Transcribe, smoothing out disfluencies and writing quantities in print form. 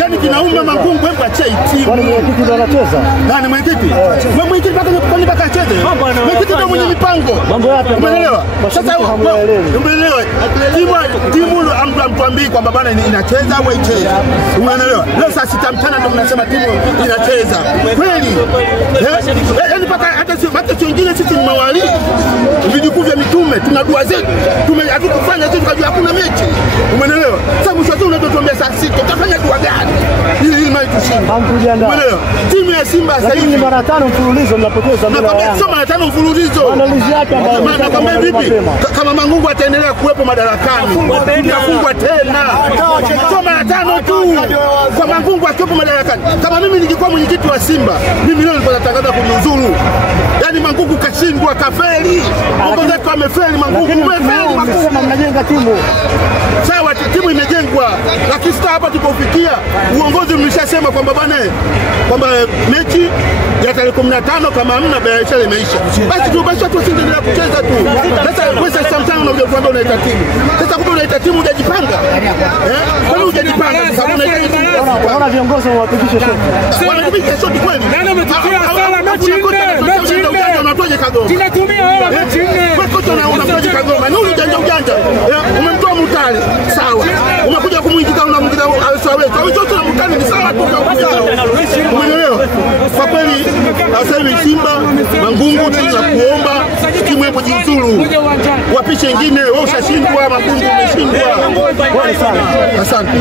Yaani kinauma Mangungu hebu achie timu. Kwani mwenyekiti ndo anacheza? Nani mwenyekiti? Mwenyekiti mpaka acheze. Mwenyekiti ndo mwenye mipango. Mambo yapi? Umeelewa? Sasa umeelewa? Timu amtuambii kwamba bana inacheza au haichezi. Umeelewa? Leo saa 6 mchana ndo mnasema timu inacheza. Kweli? Yaani mpaka hata wengine sisi ni mawali. Vijukuu vya mitume tuna dua zetu. Hatukufanya sisi tukajua hakuna mechi. Umeelewa? Sasa mwisho tu unatuambia saa 6 utafanya dua gani? Ili mai tushinda. Umeelewa? Timu ya Simba sasa hivi ni mara 5 mfululizo mnapoteza mbele ya Yanga. Sio mara 5 mfululizo. Maandalizi yake ambayo nakwambia vipi? Kama Mangungu ataendelea kuwepo madarakani, tutafungwa tena. Sio mara 5 tu. Kwa Mangungu akiwepo madarakani. Kama mimi ningekuwa mwenyekiti wa Simba, mimi leo nilikuwa natangaza kujiuzulu. Yaani Mangungu kashindwa, kafeli. Mungu zake amefeli, Mangungu umefeli. Makubwa mnajenga timu. Sawa, timu imejengwa. Lakini sasa hapa tukofikia, uongozi umeshasema kwamba bwana kwamba mechi ya tarehe 15 kama hamna biashara imeisha. Basi tusiendelee kucheza tu. Sasa wewe sasa mtano unakuja kuambia unaita timu. Sasa kumbe unaita timu hujajipanga. Kwani hujajipanga? Sababu unaita timu. Unaona viongozi wapigishe shoti. Wanapiga shoti kweli. Nani umetutia sala mechi 4? Mechi 4. Unatoaje Kagoma? Tunatumia hela mechi 4. Wewe kocha unatoaje Kagoma? Ni ujanja. Umemtoa Mutale. Sawa. Umekuja kumuingiza unamwingiza Awewe. Awewe na Mutale ni sawa tu. Umeelewa? Kwa kweli sasa hivi Simba Mangungu tunakuomba timu yetu jiuzuru. Wapishe wengine, wewe ushashindwa, Mangungu umeshindwa. Asante. Asante.